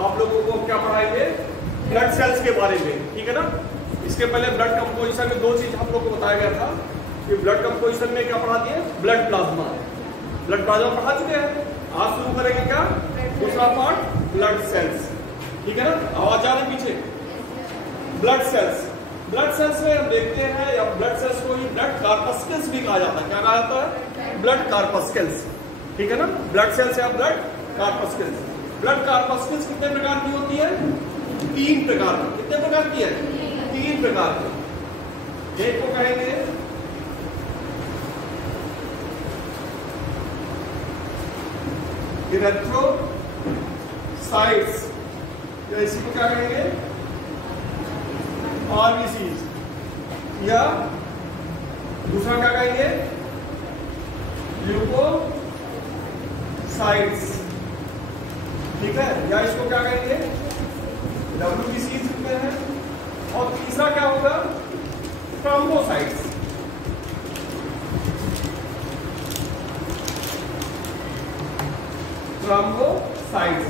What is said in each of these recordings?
आप लोगों को क्या पढ़ाएंगे, ब्लड सेल्स के बारे में, ठीक है ना। इसके पहले ब्लड कंपोजिशन में दो चीज हम लोग को बताया गया था कि ब्लड कंपोजिशन में क्या पढ़ा दिए, ब्लड प्लाज्मा। ब्लड प्लाज्मा पढ़ा चुके हैं। आज शुरू करेंगे क्या, दूसरा पार्ट, ब्लड सेल्स, ठीक है ना। आवाज आ रही पीछे, ब्लड सेल्स। ब्लड सेल्स में हम देखते हैं, या ब्लड सेल्स को ही ब्लड कार्पस्कल्स भी कहा जाता है। क्या कहा जाता है, ब्लड कार्पस्कल्स, ठीक है ना। ब्लड सेल्स या ब्लड कार्पस्कल्स। ब्लड कार्पस्कल्स कितने प्रकार की होती है, 3 प्रकार की। कितने प्रकार की है, 3 प्रकार की। एक को कहेंगे इरेथ्रोसाइट्स, या इसी को क्या कहेंगे, आरबीसीज, या दूसरा क्या कहेंगे, ल्यूकोसाइट्स, ठीक है, या इसको क्या कहेंगे, डब्ल्यूबीसीज लिखते हैं। और तीसरा क्या होगा, थ्रोम्बोसाइट्स। थ्रोम्बोसाइट्स,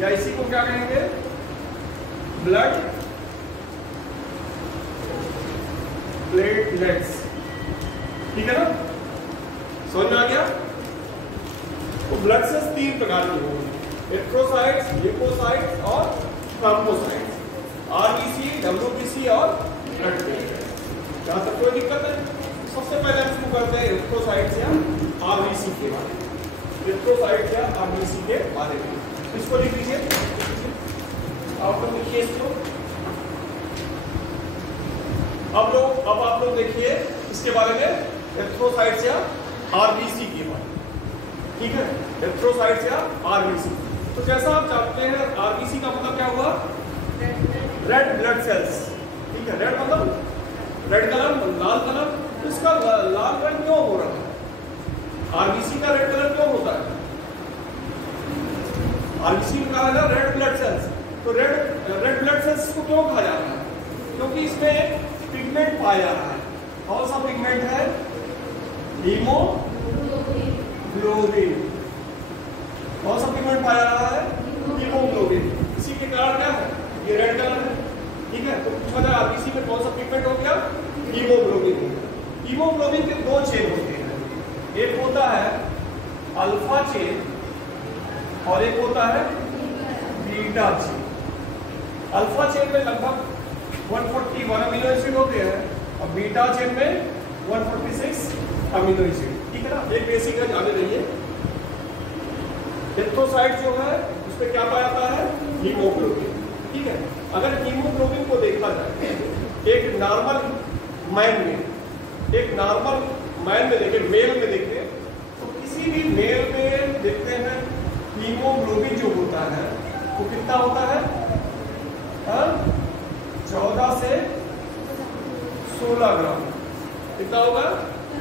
या इसी को क्या कहेंगे, ब्लड प्लेटलेट्स, ठीक है ना। समझ में आ गया। तो ब्लड सेल्स 3 प्रकार की होंगी, एरिथ्रोसाइट्स, ल्यूकोसाइट्स और थ्रोम्बोसाइट्स। आरबीसी, डब्ल्यूबीसी और ब्लड प्लेटलेट्स। यहां तक कोई दिक्कत है। सबसे पहले हम शुरू करते हैं एरिथ्रोसाइट्स या आरबीसी के बारे में। एरिथ्रोसाइट्स या आरबीसी के बारे में इसको लिख लीजिए, आप लोग लिखिए इसको। अब आप लोग देखिए इसके बारे में, एरिथ्रोसाइट्स या आरबीसी के बारे में, ठीक है। एरिथ्रोसाइट्स या आरबीसी, तो जैसा आप जानते हैं आरबीसी का मतलब क्या हुआ, रेड ब्लड सेल्स, ठीक है। रेड मतलब रेड कलर, लाल कलर। तो इसका लाल रंग क्यों हो रहा है, आरबीसी का रेड कलर क्यों होता है, आरबीसी में कहा है रेड ब्लड सेल्स। तो रेड ब्लड सेल्स को क्यों कहा जाता है, क्योंकि इसमें पिगमेंट पाया जा रहा है। कौन सा पिगमेंट है, हीमोग्लोबिन। कौन सा पिगमेंट पाया जा रहा है, हीमोग्लोबिन। इसी के कारण क्या है, ये रेड कलर है, ठीक है। तो पूछा जाए आरबीसी में कौन सा पिगमेंट हो गया, हीमोग्लोबिन। हीमोग्लोबिन के 2 चेन होते हैं, एक होता है अल्फा चेन और एक होता है बीटा चेन। अल्फा चेन में लगभग 141 अमीनो एसिड होते हैं और बीटा चेन में 146 अमीनो एसिड, ठीक है ना। एक बेसिक है, जाने रहिए। एरिथ्रोसाइट जो है उसमें क्या पाया जाता है, हीमोग्लोबिन, ठीक है। अगर हीमोग्लोबिन को देखा जाए एक नॉर्मल मैन में, देखें, मेल में देखें, तो किसी भी मेल में देखते हैं हीमोग्लोबिन जो होता है वो कितना होता है, 14 से 16 ग्राम। कितना होगा,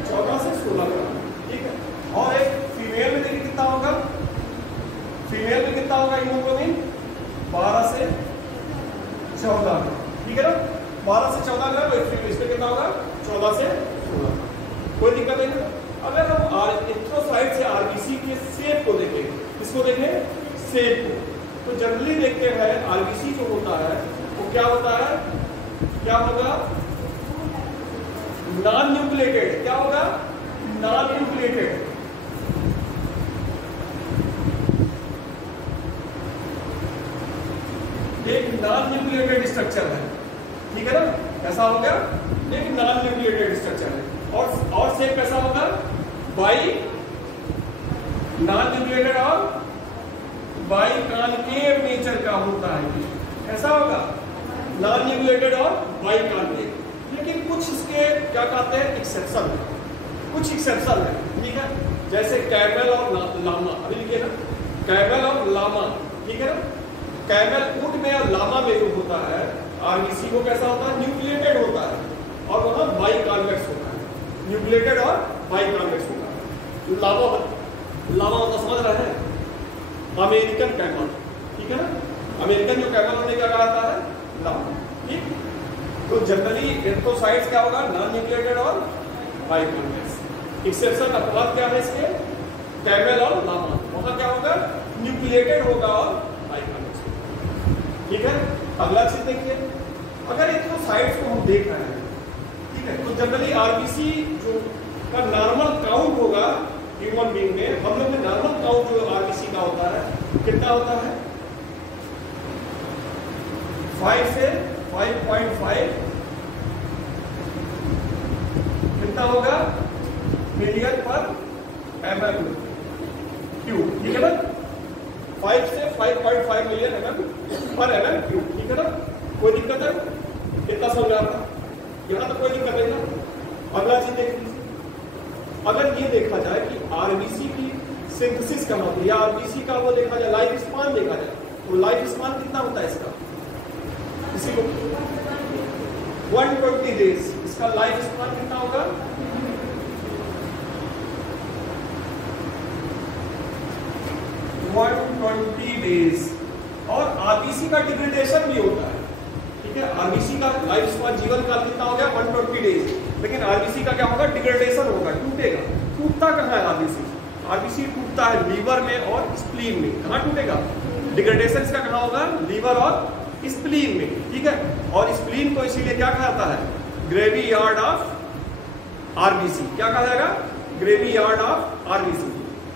14 से 16 ग्राम, ठीक है। और एक फीमेल में देखिए कितना होगा, फीमेल में कितना होगा हीमोग्लोबिन, 12 से 14 ग्राम, ठीक है ना। 12 से 14 ग्राम। इसमें कितना होगा, 14 से 16। कोई दिक्कत नहीं। अगर हम एरिथ्रोसाइट्स या आरबीसी के शेप को देखें, इसको देखें शेप को, तो जनरली देखते हैं आरबीसी जो होता है वो क्या होता है, क्या होगा, नॉन न्यूक्लिएटेड। क्या होगा, नॉन न्यूक्लिएटेड। एक नॉन न्यूक्लिएटेड स्ट्रक्चर है, ठीक है ना। ऐसा हो गया, एक नॉन न्यूक्लिएटेड स्ट्रक्चर है। और शेप कैसा होगा, बाई नॉन न्यूक्लिएटेड और बाई कॉन्केव नेचर का होता है। ऐसा होगा, नॉन न्यूक्लिएटेड और बाई कॉन्केव। लेकिन कुछ इसके क्या कहते हैं, एक्सेप्शन है, कुछ एक्सेप्शन है, ठीक है। जैसे कैमल और लामा, अभी लिखिए ना, कैमल और लामा, ठीक है ना। कैमल ऊंट में और लामा में जो होता है आरबीसी को कैसा होता है, न्यूक्लिएटेड होता है और वहां बाई कॉन्वेक्स होता है, न्यूक्लिएटेड और बाई कॉन्वेक्स होता है। लामा मतलब समझ रहे हैं, अमेरिकन कैमल, ठीक है ना। अमेरिकन जो कैमल होने क्या कहा जाता है, लामा, ठीक। तो जनरली एरिथ्रोसाइट्स क्या होगा, नॉन न्यूक्लिएटेड और बाई कॉन्वेक्स। एक्सेप्शन अपवाद क्या है इसके, कैमल और लामा, वहां क्या होगा, न्यूक्लिएटेड होगा और बाई कॉन्वेक्स। ठीक है। अगला चीज देखिए, अगर एक तो साइड्स को हम देख रहे हैं, ठीक है, तो जनरली आरबीसी जो का नॉर्मल काउंट होगा ह्यूमन बीइंग में, हम लोग में नॉर्मल काउंट जो आरबीसी का होता है कितना होता है? 5 से 5.5 कितना होगा? मिलियन पर mm क्यूब, ठीक है ना। 5 से 5.5 मिलियन पर mm क्यूब, ठीक है ना। कोई दिक्कत है? इतना समझ आ रहा? यहाँ तो कोई दिक्कत नहीं ना। अगला चीज देख लीजिए, अगर ये देखा जाए कि आरबीसी की सिंथेसिस कहाँ होती है या आरबीसी का वो देखा जाए, लाइफ स्पान देखा जाए, तो लाइफ स्पान कितना होता है इसका? इसी को 120 डेज, इसका लाइफ स्पान कितना होगा? 120 डेज। और आरबीसी का डिग्रेडेशन भी होता है, ठीक है। आरबीसी का लाइफ स्पान, जीवन काल कितना हो गया? 120 डेज। लेकिन आरबीसी का क्या होगा? डिग्रेडेशन होगा, टूटेगा। टूटता कहाँ है आरबीसी? आरबीसी टूटता है लीवर में और स्प्लीन में। कहाँ टूटेगा? डिग्रेडेशन इसका कहाँ होगा? लीवर और स्प्लीन में, ठीक है। और स्प्लीन को इसीलिए क्या कहा जाता है? Gravy yard of RBC. क्या कहा जाएगा? ग्रेवी यार्ड ऑफ आरबीसी,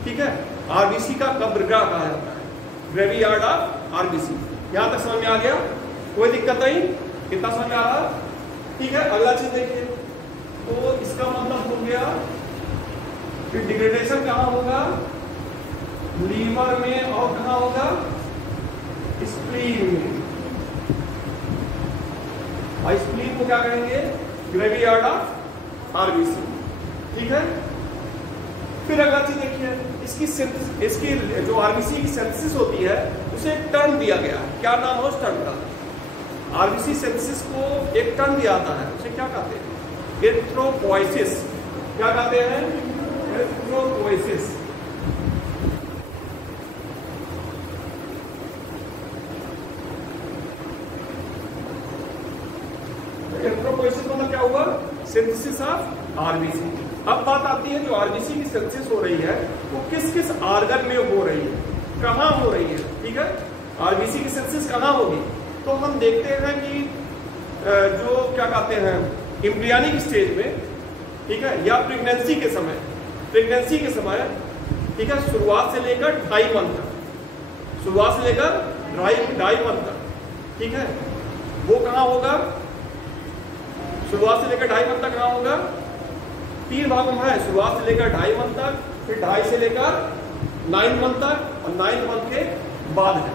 ठीक है। आरबीसी का कब्रगाह कहा जाता है, ग्रेवी यार्ड ऑफ आरबीसी। यहां तक समझ में आ गया? कोई दिक्कत नहीं? कितना समझ में आ रहा? ठीक है। अगला चीज देखिए, तो इसका मतलब हो गया कि डिग्रेडेशन कहां होगा? लीवर में और कहां होगा? स्प्लीन में। और स्प्लीन को क्या कहेंगे? ग्रेवी यार्ड ऑफ आरबीसी, ठीक है। फिर अगला चीज देखिए, इसकी जो आरबीसी की सिंथेसिस होती है उसे एक टर्म दिया गया है। क्या नाम है उस टर्म का? आरबीसी सिंथेसिस को एक टर्म दिया जाता है, उसे क्या कहते हैं? एरिथ्रोपोइसिस। क्या कहते हैं? एरिथ्रोपोइसिस। एरिथ्रोपोइसिस मतलब क्या हुआ? Synthesis of RBC. अब बात आती है जो आरबीसी की सिंथेसिस हो रही है वो किस किस ऑर्गन में हो रही है, कहां हो रही है, ठीक है। आरबीसी की सिंथेसिस कहां होगी? तो हम देखते हैं कि जो क्या कहते हैं एम्ब्रियोनिक स्टेज में, ठीक है, या प्रेगनेंसी के समय, ठीक है, शुरुआत से लेकर 2.5 मंथ तक, शुरुआत से लेकर 2.5 मंथ तक, ठीक है, वो कहां होगा? शुरुआत से लेकर 2.5 मंथ तक कहां होगा? 3 भागों में है। शुरुआत से लेकर 2.5 मंथ तक, फिर 2.5 से लेकर 9 मंथ तक, और 9 मंथ के बाद है,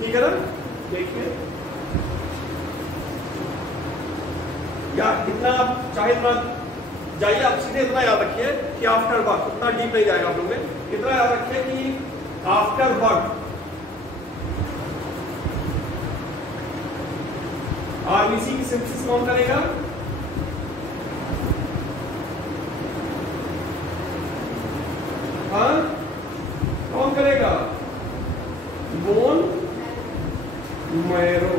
ठीक है ना। देखिए, या इतना आप चाहे इतना जाइए, आप सीधे इतना याद रखिए कि आफ्टर बर्थ, उतना डीप नहीं जाएगा आप लोग में, इतना याद रखिए कि आफ्टर बर्थ आरबीसी की सिंथेसिस कौन करेगा? हाँ, कौन करेगा? बोन मैरो,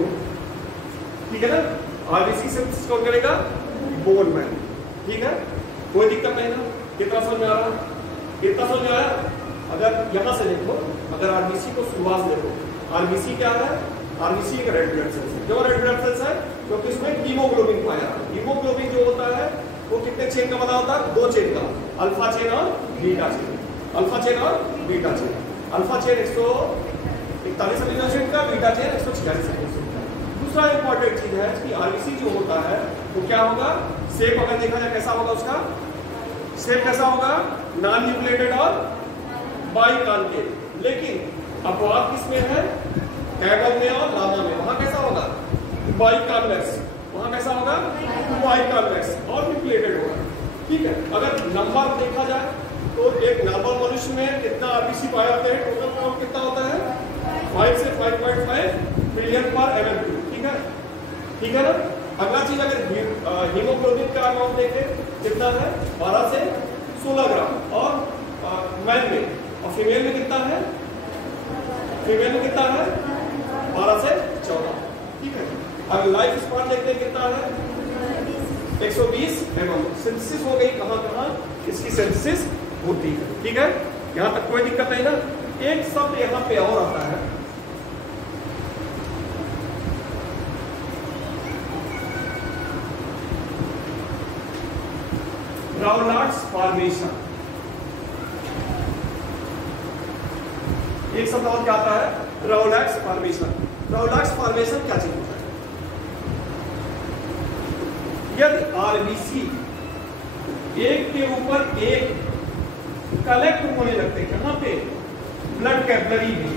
ठीक है ना। आरबीसी सिंथेसिस कौन करेगा? बोन मैरो, ठीक है। कोई दिक्कत नहीं ना? कितना समझ में आ रहा? कितना समझ में आया? अगर यहां से देखो, अगर आरबीसी को शुरुआत से देखो, आरबीसी क्या है? आरबीसी एक रेड ब्लड सेल्स है। क्यों रेड ब्लड सेल्स है? क्योंकि इसमें हीमोग्लोबिन पाया जाता है। हीमोग्लोबिन जो होता है वो कितने चेन का बना होता है? 2 चेन का, अल्फा चेन और बीटा चेन। अल्फा चेन और beta chain. Alpha chain 141 amino acid का, बीटा चेन 146 अमीनो एसिड का। दूसरा इंपॉर्टेंट चीज है कि आरबीसी जो होता है वो क्या होगा? शेप अगर देखा जाए कैसा होगा? उसका शेप कैसा होगा? नॉन न्यूक्लिएटेड और बाइकॉन्केव। लेकिन अपवाद किसमें है? कैमल में और लामा में। वहां कैसा होगा? बाइकॉन्वेक्स। वहां कैसा होगा? बाइकॉन्वेक्स और न्यूक्लिएटेड होगा, ठीक है। अगर नंबर देखा जाए तो एक नॉर्मल मनुष्य में कितना आरबीसी पाए जाते हैं? टोटल काउंट कितना होता है? 5 से 5.5 मिलियन पर mm, ठीक है, ठीक है ना। अगला चीज, अगर हीमोग्लोबिन का अमाउंट देखें कितना है? 12 से 16 ग्राम। और मैन में, और फीमेल में कितना है? फीमेल में कितना है? 12 से 14, ठीक है। अगर लाइफ स्पान देखते हैं कितना है? 120 mm। सिंथेसिस हो गई कहां कहां इसकी सिंथेसिस होती है, ठीक है। यहां तक कोई दिक्कत नहीं ना। एक शब्द यहां पे और आता है, राउलाट्स फॉर्मेशन। एक शब्द और क्या आता है, राउलाट्स फॉर्मेशन। राउलाट्स फॉर्मेशन क्या चीज होता है? यदि आरबीसी एक के ऊपर एक कलेक्ट होने लगते हैं, कहां पे? ब्लड कैपिलरी में।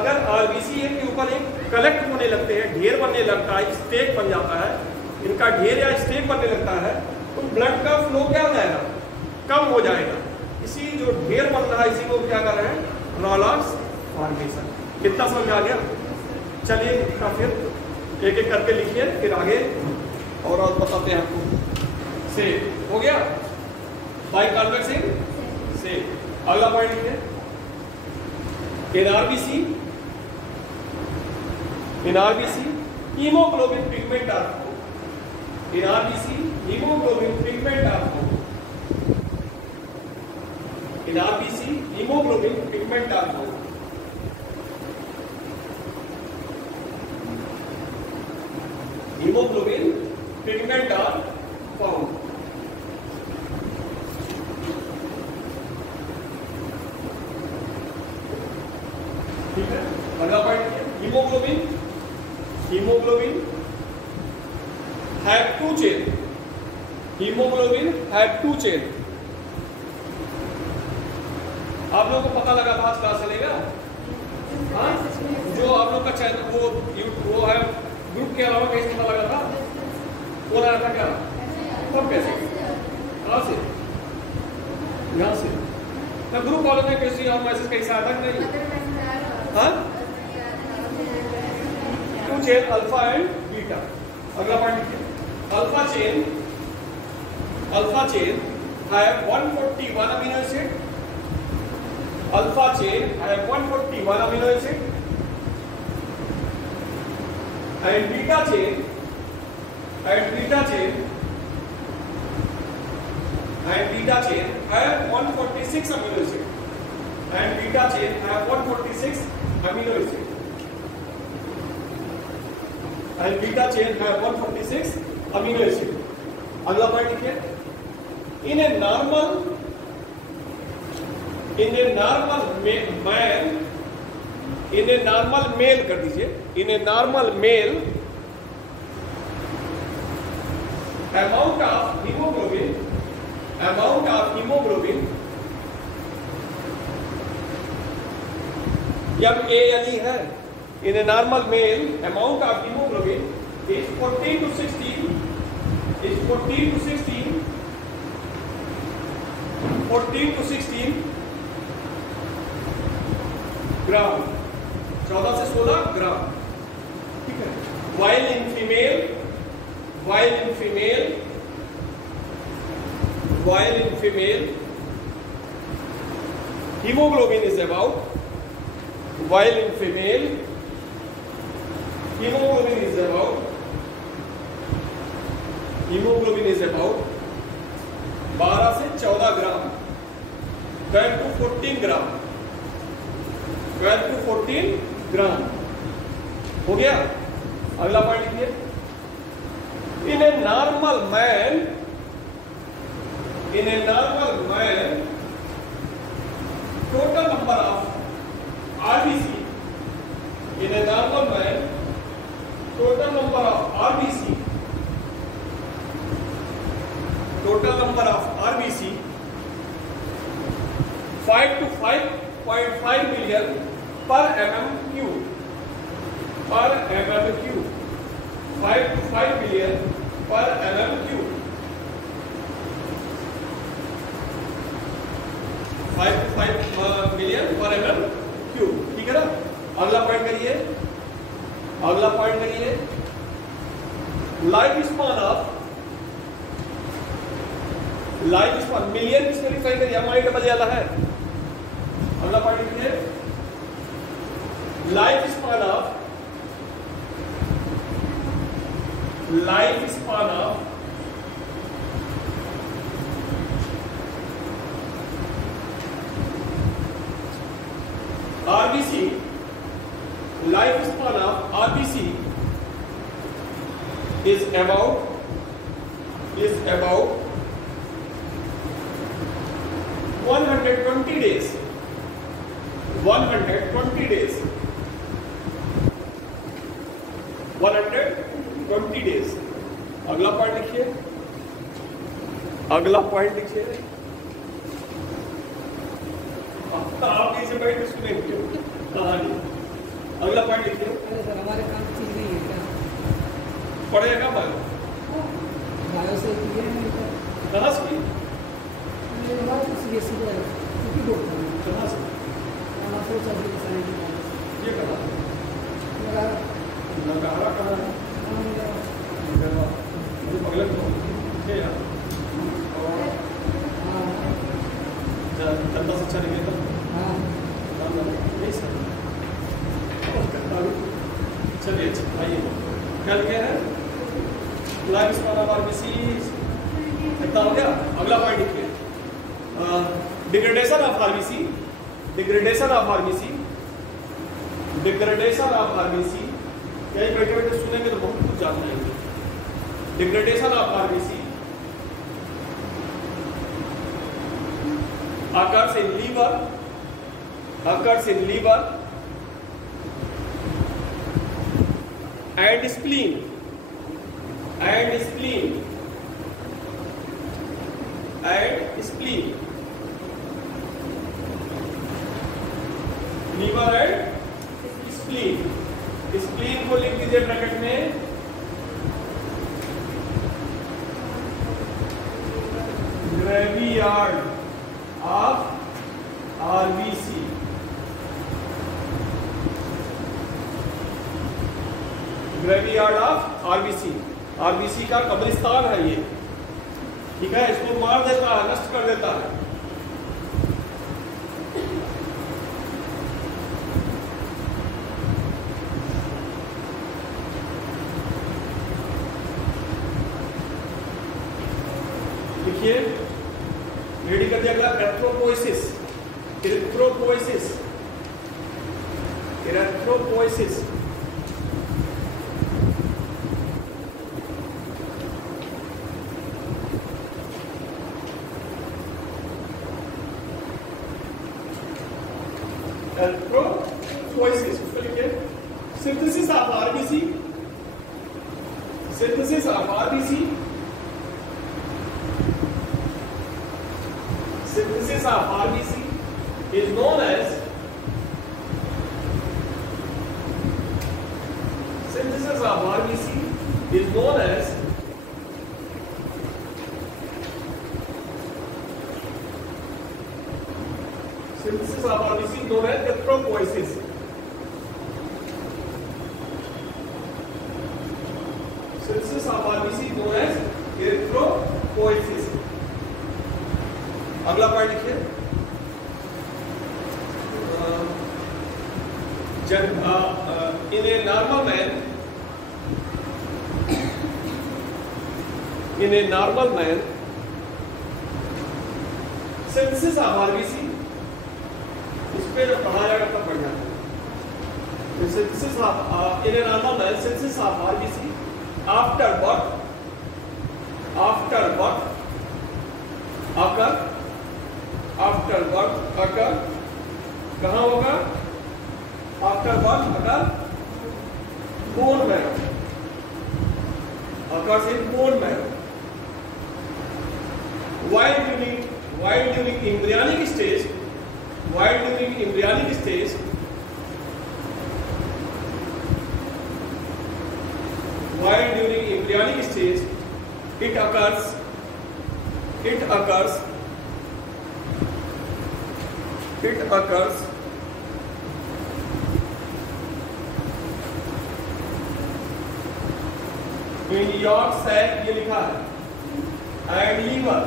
अगर आरबीसी एक के ऊपर एक कलेक्ट होने लगते हैं, ढेर बनने लगता है, स्टेक बन जाता है, इनका ढेर या स्टेक बनने लगता है, तो ब्लड का फ्लो क्या हो जाएगा? कम हो जाएगा। इसी जो ढेर बन रहा है इसी को क्या कर रहे हैं? राउलाट्स फॉर्मेशन। कितना समझ में आ गया? चलिए इसका फिर एक एक करके लिखिए, फिर आगे और बताते हैं आपको। से हो गया बाइकार्बोनेट से। अगला पॉइंट लिखिए, एनआरबीसी हीमोग्लोबिन पिगमेंट आपको, एनआरबीसी हीमोग्लोबिन पिगमेंट आपको, एनआरबीसी हीमोग्लोबिन पिगमेंट आपको hemoglobin pigment are found। ठीक है, अगला point haemoglobin have two chain, haemoglobin have two chain। आप लोगों को पता लगा था आज क्लास चलेगा? हाँ, जो आप लोग का चैनल वो है ग्रुप के अलावा कहीं पता लगा था? कौन आया था क्या? तब कैसे? कहाँ से? यहाँ से। तो ग्रुप वालों ने कैसे और मैसेज कैसे आया था कि नहीं? हाँ, to chain alpha and beta. अगला पॉइंट लिखिए, alpha chain have 141 amino acid, alpha chain have 141 amino acid and beta chain have 146 amino acid, and beta chain have 146 amino acid, and beta chain have 146 amino acid। अगला point लिखिए, in a normal male कर दीजिए, in a normal male amount of hemoglobin MALE है, in a normal male amount of hemoglobin is 14 to 16 ग्राम, 14 से 16 ग्राम। ठीक है, while in female hemoglobin is about 12 से 14 ग्राम, 12 to 14 gram, 12 to 14 ग्राम। हो गया? अगला पॉइंट लिखिए, in a normal man total number of RBC, in a normal man total number of RBC 5 to 5.5 million per mm cube, 5 to 5 million per mm cube, 5 to 5 million per mm cube। ठीक है ना? अगला point करिए, life span million किसको define करिए? हमारी double ज्यादा है। अगला पॉइंट लिखिए, life span of RBC, life span of RBC is about 120 days, 120 days, 120 days। अगला पॉइंट लिखिए, अगला पॉइंट लिखिए। आप इसे बैठ के सुनेंगे कहानी। अगला पॉइंट लिखिए। सर हमारे काम की चीज नहीं है क्या? पढ़ेगा बायो, बायो से कहाँ से की? सीबीएसई का कहाँ से? ये कहाँ? नगारा कहाँ है? अगले तो यार जनता शिक्षा निकेतन नहीं सर। चलिए अच्छा आइए, क्या लिखे हैं? लाइफ स्पैन ऑफ आरबीसी कितना हो गया? अगला पॉइंट लिखिए, degradation of RBC, degradation of RBC, degradation of RBC. यही बैठे बैठे सुनेंगे तो बहुत कुछ जान जाएंगे। Degradation of RBC occurs in liver, occurs in liver and spleen, and spleen, and spleen, liver and spleen। spleen को लिख दीजिए ब्रैकेट में, graveyard of RBC, graveyard of RBC. RBC का कब्रिस्तान है ये, ठीक है। इसको मार देता है, नष्ट कर देता है। देखिए रेडी कर दिया। अगला एरिथ्रोपोइसिस, एरिथ्रोपोइसिस, एरिथ्रोपोइसिस। एरिथ्रोपोइसिस उसको लिखिए। Synthesis of RBC, synthesis of RBC, synthesis of RBC is known as synthesis of RBC is known as synthesis of RBC known as erythropoiesis। synthesis of RBC known as erythropoiesis। अगला point लिखिए, in a normal man, in a normal man synthesis of RBC, इस पे जो पढ़ा जाएगा तब बढ़ जाता है। Synthesis of in a normal man, synthesis of RBC after birth, after birth occur, after birth occur कहां होगा? After birth occur bone marrow, occurs in bone marrow. while during embryonic stage, while during embryonic stage, while during embryonic stage, it occurs in yolk sac, ये लिखा है, and liver,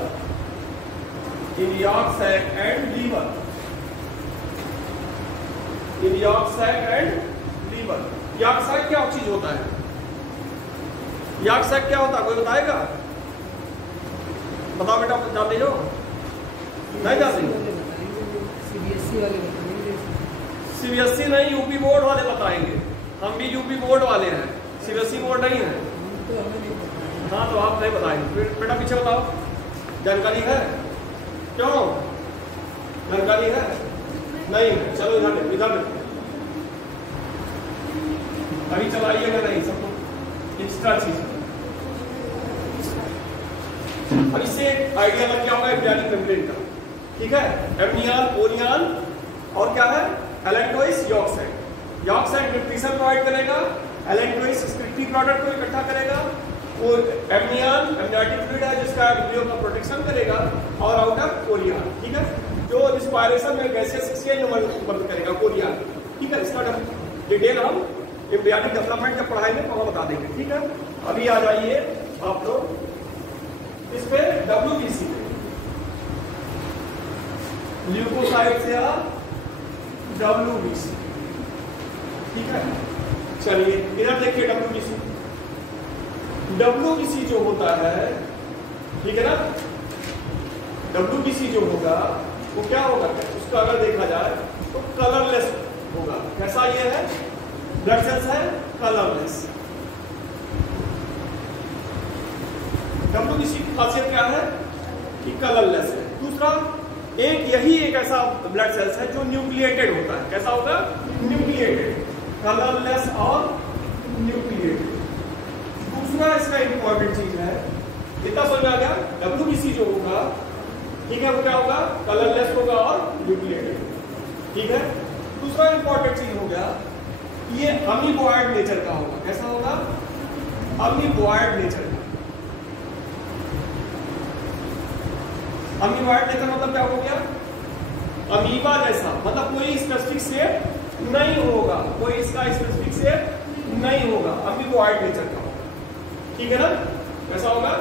in yolk sac and liver, in yolk sac and liver। yolk sac क्या चीज होता है? yolk sac क्या होता है, कोई बताएगा? बताओ बेटा, जानते हो? नहीं जानते? सीबीएसई वाले बताएंगे। सीबीएसई नहीं, यूपी बोर्ड वाले बताएंगे। हम भी यूपी बोर्ड वाले हैं, सीबीएसई बोर्ड नहीं है। तो हमें नहीं पता। हाँ तो आप नहीं बताएंगे। बेटा पीछे बताओ, जानकारी है? क्यों? जानकारी है? नहीं है। चलो इधर अभी चलाइएगा नहीं, सबको एक्स्ट्रा चीज। अब इससे आइडिया लग गया होगा एम्ब्रियोनिक मेम्ब्रेन का, ठीक है? एमनियन, ओरियन और क्या है? Allantois, York side. York side nutrition provide करेगा, एलेंटोइस एक्सक्रीटरी प्रोडक्ट को इकट्ठा करेगा, वो एमनियन एम्ब्रियोटिक फ्लूइड है जिसका एम्ब्रियो का प्रोटेक्शन करेगा, और आउटर ओरियन, ठीक है, जो रिस्पायरेशन में गैसेस एक्सचेंज बंद करेगा, ओरियन, ठीक है? इसका डिटेल हम एम्ब्रियोनिक डेवलपमेंट जब पढ़ाएंगे तो हम बता देंगे, ठीक है? अभी आ जाइए आप लोग इस पे WBC ल्यूकोसाइट से WBC, ठीक है? चलिए इधर देखिए WBC जो होता है, ठीक है ना? WBC जो होगा वो क्या होगा? उसका अगर देखा जाए तो कलरलेस होगा। कैसा ये है? ब्लड सेल्स है कलरलेस। WBC की खासियत क्या है? कि कलरलेस है। दूसरा, यही एक ऐसा ब्लड सेल्स है जो न्यूक्लिएटेड होता है। कैसा होगा? न्यूक्लिएटेड, कलरलेस और न्यूक्लिएटेड। दूसरा इसका इंपॉर्टेंट चीज है, इतना समझ में आ गया? WBC जो होगा, ठीक है, वो क्या होगा? कलरलेस होगा और न्यूक्लिएटेड, ठीक है? दूसरा इंपॉर्टेंट चीज हो गया, ये अमीबॉयड नेचर का होगा। कैसा होगा? अमीबॉयड नेचर का। अमीबॉयड नेचर मतलब क्या हो गया? अमीबा जैसा, मतलब कोई स्पेसिफिक शेप नहीं होगा, कोई इसका स्पेसिफिक शेप नहीं होगा, अमीबॉयड नेचर का होगा, ठीक है ना? कैसा होगा?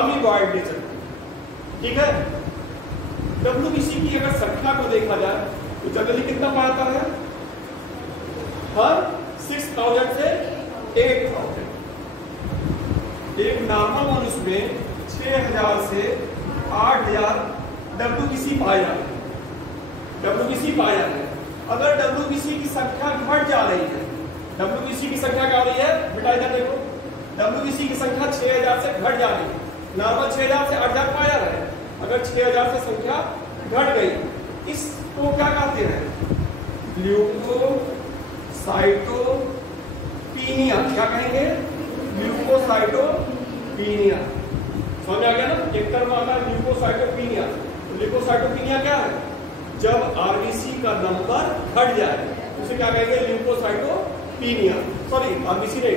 अमीबॉयड नेचर, ठीक है? WBC की अगर संख्या को देखा जाए तो जनरली कितना पड़ता है? हर 6000 से 8000। एक नॉर्मल मनुष्य में 6000 से 8000 WBC पाया है। WBC पाया है। अगर WBC की संख्या घट जा रही है, WBC की संख्या क्या हो रही है बेटा? इधर देखो, WBC की संख्या 6000 से घट जा रही है। नॉर्मल 6000 से 8000 पाया है। अगर 6000 से संख्या घट गई, इसको क्या कहते हैं? ल्यूकोसाइटोपीनिया। क्या कहेंगे? ल्यूकोसाइटोपीनिया। समझ में आ गया ना? एक टर्म आता है ल्यूकोसाइटोपीनिया। तो ल्यूकोसाइटोपीनिया क्या है? जब आरबीसी का नंबर घट जाए उसे क्या कहेंगे? ल्यूकोसाइटोपीनिया। सॉरी, आरबीसी नहीं,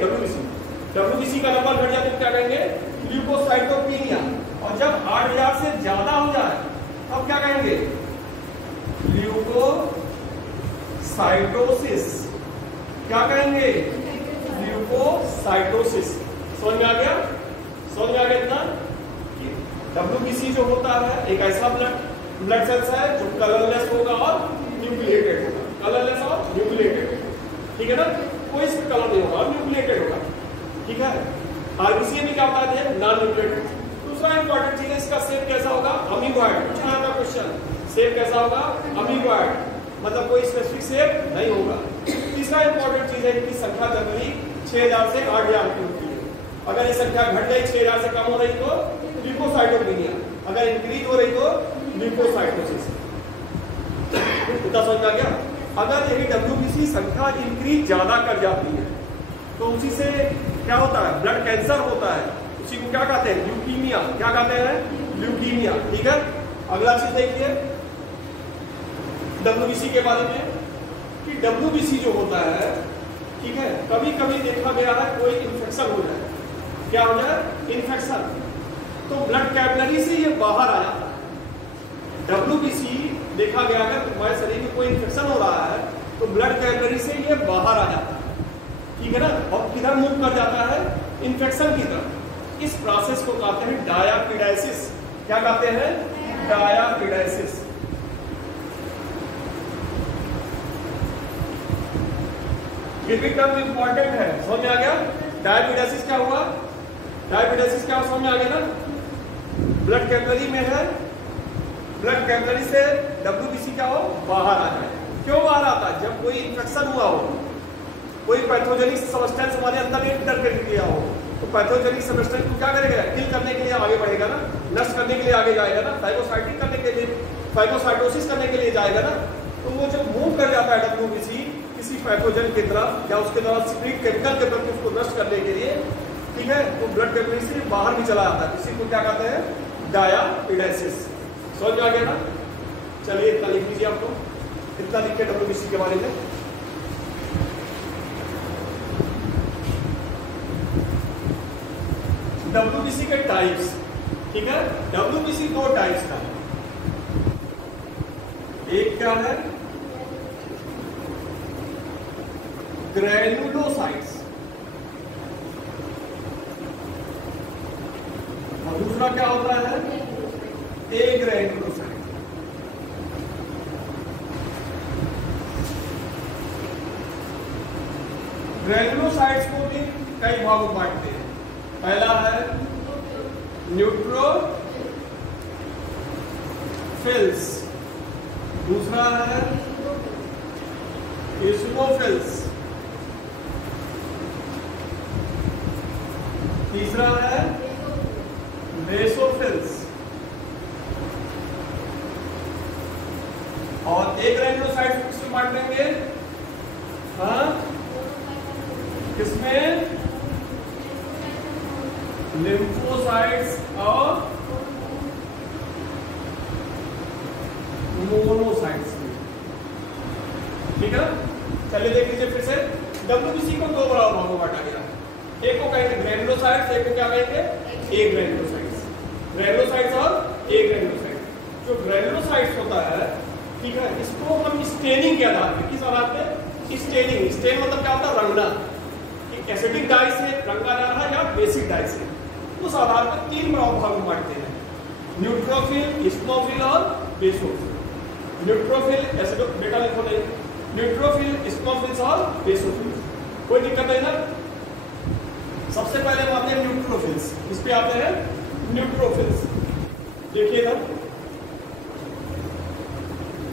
WBC का नंबर घट जाए तो क्या कहेंगे? ल्यूकोसाइटोपीनिया। और जब 8000 से ज्यादा हो जाए तब क्या कहेंगे? ल्यूकोसाइटोसिस। क्या कहेंगे? ल्यूकोसाइटोसिस। समझ में आ गया? समझ में आ गया इतना? WBC जो होता है एक ऐसा ब्लड सेल्स है जो कलरलेस होगा और न्यूक्लिएटेड होगा। कलरलेस और न्यूक्लिएटेड, ठीक है ना? कोई इसमें कलर नहीं होगा और न्यूक्लिएटेड होगा, ठीक है? आरबीसी में क्या होता है? Non nucleated. दूसरा इंपॉर्टेंट चीज है, इसका शेप कैसा होगा? अमीबॉयड। पूछा था क्वेश्चन, शेप कैसा होगा? अमीबॉयड, मतलब कोई स्पेसिफिक शेप नहीं होगा। तीसरा इंपॉर्टेंट चीज है, इनकी संख्या जनरली 6000 से 8000 की होती है। अगर ये संख्या घट गई, 6000 से कम हो रही तो ल्यूकोसाइटोपीनिया, अगर इंक्रीज हो रही तो ल्यूकोसाइटोसिस। इतना समझ में आ गया? अगर यही WBC संख्या इंक्रीज ज्यादा कर जाती है तो उसी से क्या होता है? ब्लड कैंसर होता है। उसी को क्या कहते हैं? ल्यूकीमिया। क्या कहते हैं? ल्यूकीमिया, ठीक है? अगला चीज देखिए WBC के बारे में कि WBC जो होता है, ठीक है, कभी कभी देखा गया है कोई इन्फेक्शन हो जाए। क्या हो जाए? इन्फेक्शन, तो ब्लड कैपिलरी से ये बाहर आ जाता है। WBC देखा गया अगर तुम्हारे शरीर में कोई इन्फेक्शन हो रहा है तो ब्लड कैपिलरी से ये बाहर आ जाता है, ठीक है ना? और किधर मूव कर जाता है? इन्फेक्शन की तरफ। इस प्रोसेस को कहते हैं डायापिडाइसिस। क्या कहते हैं? डायापिडाइसिस। ये भी टर्म इंपॉर्टेंट है, समझ में आ गया? डायापिडाइसिस क्या हुआ? डायापिडाइसिस क्या समझ में आ गया ना? ब्लड कैपिलरी में है, ब्लड कैपिलरी से WBC क्या हो? बाहर आ जाए। क्यों बाहर आता है? जब कोई इन्फेक्शन हुआ हो, कोई पैथोजेनिक सब्सटेंस हमारे अंदर एंटर कर गया हो, तो पैथोजेनिक सब्सटेंस को क्या करेगा? किल करने के लिए आगे बढ़ेगा ना, नष्ट करने के लिए आगे जाएगा ना, फाइगोसाइटिक करने के लिए, फाइगोसाइटोसिस करने के लिए जाएगा ना, तो वो जब मूव कर जाता है WBC किसी पैथोजन की तरफ या उसके द्वारा सीक्रेट केमिकल के प्रति उसको नष्ट करने के लिए, ठीक है, तो ब्लड कैपिलरी से बाहर भी चला जाता है। इसी को क्या कहते हैं? डायापिडेसिस। समझ में आ गया ना? चलिए इतना लिख लीजिए, आपको इतना लिख के WBC के बारे में। WBC के टाइप्स, ठीक है, WBC 2 टाइप्स का है। एक क्या है? ग्रैनुलोसाइट्स, और दूसरा क्या होता है? एग्रैनुलोसाइट। ग्रैनुलोसाइट्स को भी कई भागों में बांटते हैं। पहला है न्यूट्रोफिल्स, दूसरा है इस्मोफिल्स, तीसरा है बेसोफिल्स, और एक ग्रैनुलोसाइट्स किसमें बांट देंगे? हाँ, किसमें? लिम्फोसाइट्स और मोनोसाइट्स में, ठीक है। चलिए देख लीजिए फिर से, WBC को 2 बड़ा भागों में बांटा गया। एक को कहेंगे ग्रैनुलोसाइट्स, एक को क्या कहेंगे? एग्रैनुलोसाइट्स। ग्रैनुलोसाइट्स और एग्रैनुलोसाइट्स। जो ग्रैनुलोसाइट्स होता है, ठीक है, इसको हम स्टेनिंग के आधार पे, किस आधार पे? स्टेनिंग। स्टेन मतलब क्या होता है? रंगना। एसिडिक डाई से रंगा जा रहा है या बेसिक डाई से, उस आधार पर 3 बड़ा भागों में बांटते हैं, न्यूट्रोफिल, इस्मोफिल और बेसोफिल। न्यूट्रोफिल एसिडो बेटा लिखो नहीं, न्यूट्रोफिल, इस्मोफिल्स और बेसोफिल। कोई दिक्कत नहीं ना? सबसे पहले हम आते हैं न्यूट्रोफिल्स। इस पे आते हैं न्यूट्रोफिल्स। देखिए ना,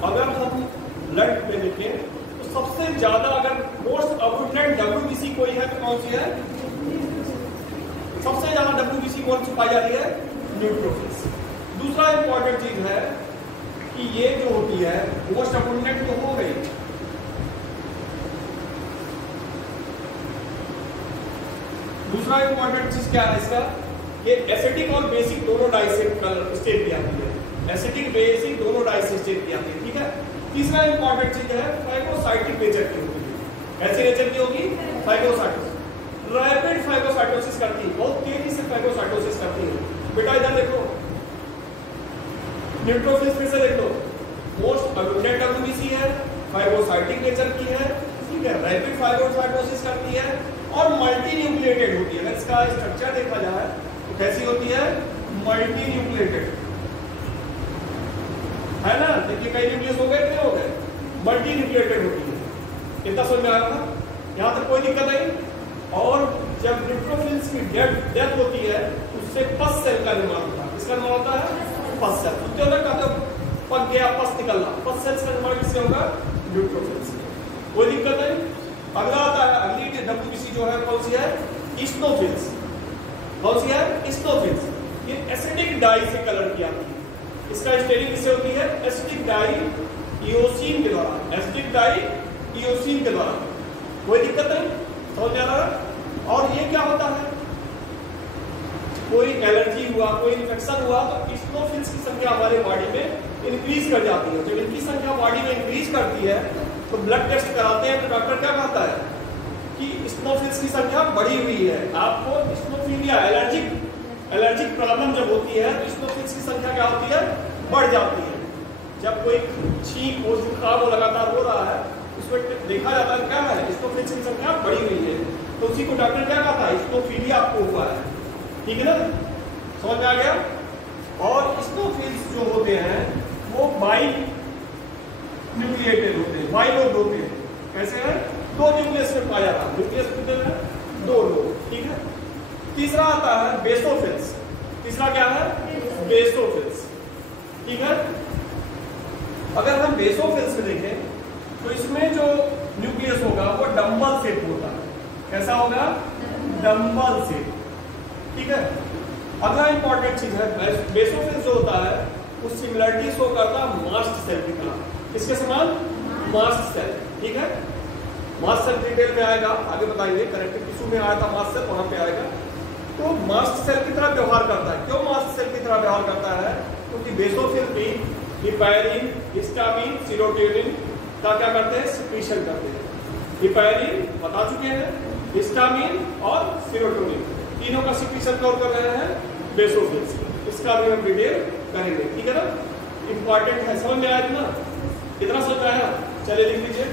अगर हम ब्लड में देखें तो सबसे ज्यादा अगर मोस्ट अबुंडेंट WBC कोई है तो कौन सी है? सबसे ज्यादा WBC कौन सी पाई जाती है? न्यूट्रोफिल्स। दूसरा इंपॉर्टेंट चीज है कि ये जो होती है मोस्ट अबुंडेंट तो हो गई, दूसरा इंपॉर्टेंट चीज क्या है इसका? ये एसिडिक और बेसिक दोनों डाई से स्टेट की आती है। एसिडिक बेसिक दोनों डाई से स्टेट की आती है, ठीक है। तीसरा इंपॉर्टेंट चीज है फाइगोसाइटिक नेचर की होगी। कैसे नेचर की होगी? फाइगोसाइटोसिस। रैपिड फाइगोसाइटोसिस करती है, बहुत तेजी से फाइगोसाइटोसिस करती है। बेटा इधर देखो, न्यूट्रोफिल्स फिर से देख लो, मोस्ट अबुंडेंट WBC है, फाइगोसाइटिक नेचर की है, ठीक है, रैपिड फाइगोसाइटोसिस करती है और मल्टी न्यूक्लिएटेड होती है। अगर इसका स्ट्रक्चर देखा जाए तो कैसी होती है? मल्टी न्यूक्लिएटेड, है ना? देखिए कई न्यूक्लियस हो गए, कितने हो गए? मल्टी न्यूक्लिएटेड होती है। कितना समझ में आया था? यहाँ तक कोई दिक्कत नहीं। और जब न्यूट्रोफिल्स की डेथ होती है उससे पस सेल का निर्माण होता है। किसका निर्माण होता है? पस सेल। सुनते हो ना, कहते हो पक गया, पस निकलना। पस सेल्स का निर्माण किससे होगा? न्यूट्रोफिल्स से। कोई दिक्कत नहीं। अगला आता है, अगली WBC जो है कौन सी है? इस्नोफिल्स। कौन सी है? इस्नोफिल्स। ये एसिडिक डाई से कलर की आती है। इसका स्टेनिंग किससे होती है? एसिडिक डाई इओसिन के द्वारा। एसिडिक डाई इओसिन के द्वारा। कोई दिक्कत नहीं, समझ में आ रहा है? और ये क्या होता है? कोई एलर्जी हुआ, कोई इन्फेक्शन हुआ तो इस्नोफिल्स की संख्या हमारे बॉडी में इंक्रीज कर जाती है। जब इनकी संख्या बॉडी में इंक्रीज करती है तो ब्लड टेस्ट कराते हैं तो डॉक्टर क्या कहता है कि इस्नोफिल्स की संख्या बढ़ी हुई है। आपको इस्नोफिलिया एलर्जिक प्रॉब्लम जब होती है तो इस्नोफिल्स की संख्या क्या होती है? बढ़ जाती है। जब कोई छींक हो, जुकाम हो, लगातार हो रहा है, उसमें देखा जाता है क्या है? इस्नोफिल्स की संख्या बढ़ी हुई है, तो उसी को डॉक्टर क्या कहता है? इस्नोफिलिया आपको हुआ है, ठीक है ना? समझ में आ गया? और इस्नोफिल्स जो होते हैं वो बाई न्यूक्लिएटेड होते हैं, बाइलोड होते हैं। कैसे है? 2 न्यूक्लियस में पाया जाता है। न्यूक्लियस कितने हैं? 2 लोग, ठीक है। तीसरा आता है बेसोफिल्स। तीसरा क्या है? बेसोफिल्स, ठीक है। अगर हम बेसोफिल्स में देखें तो इसमें जो न्यूक्लियस होगा वो डंबल शेप होता है। कैसा होगा? डंबल शेप, ठीक है। अगला इंपॉर्टेंट चीज है, बेसोफिल्स जो होता है उस सिमिलरिटी शो करता मास्ट सेल की तरह। किसके समान? Mast cell. ठीक है, मास्ट सेल डिटेल में आएगा, आगे बताएंगे। कनेक्टिव टिश्यू में आया था मास्ट सेल, वहां पे आएगा। तो मास्ट सेल की तरह व्यवहार करता है। क्यों मास्ट सेल की तरह व्यवहार करता है? क्योंकि बेसोफिल भी हिपैरिन, हिस्टामिन, सीरोटोनिन का क्या करते हैं? सिक्रीशन करते हैं। हिपैरिन बता चुके हैं, हिस्टामिन और सीरोटोनिन तीनों का सिक्रीशन कौन कर रहे हैं? बेसोफिल्स। इसका भी हम डिटेल करेंगे। ठीक है ना, इंपॉर्टेंट है, समझ में आया ना? कितना समझ आया? चलिए लिख लीजिए।